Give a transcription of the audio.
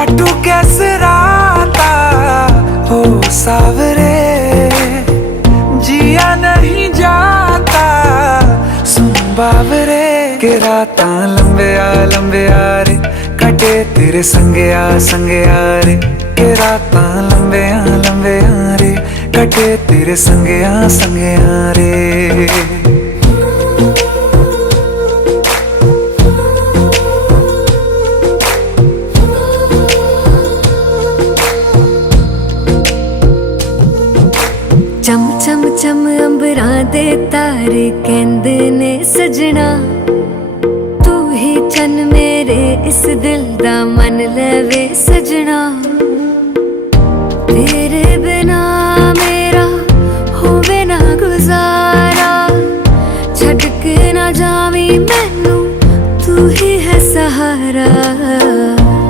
काटू कैसे राता हो सावरे, जिया नहीं जाता सुन बावरे। के राता लंबे आ रे, कटे तेरे संगे आ रे। के राता लंबे आ रे, कटे तेरे संगे आ रे। चम चम चम अंबरां दे तारे कहंदे ने सजना, तू ही चन मेरे इस दिल दा मन लवे सजना। तेरे बिना मेरा होवे ना गुजारा, छड़ के ना जावी मैनू तू ही है सहारा।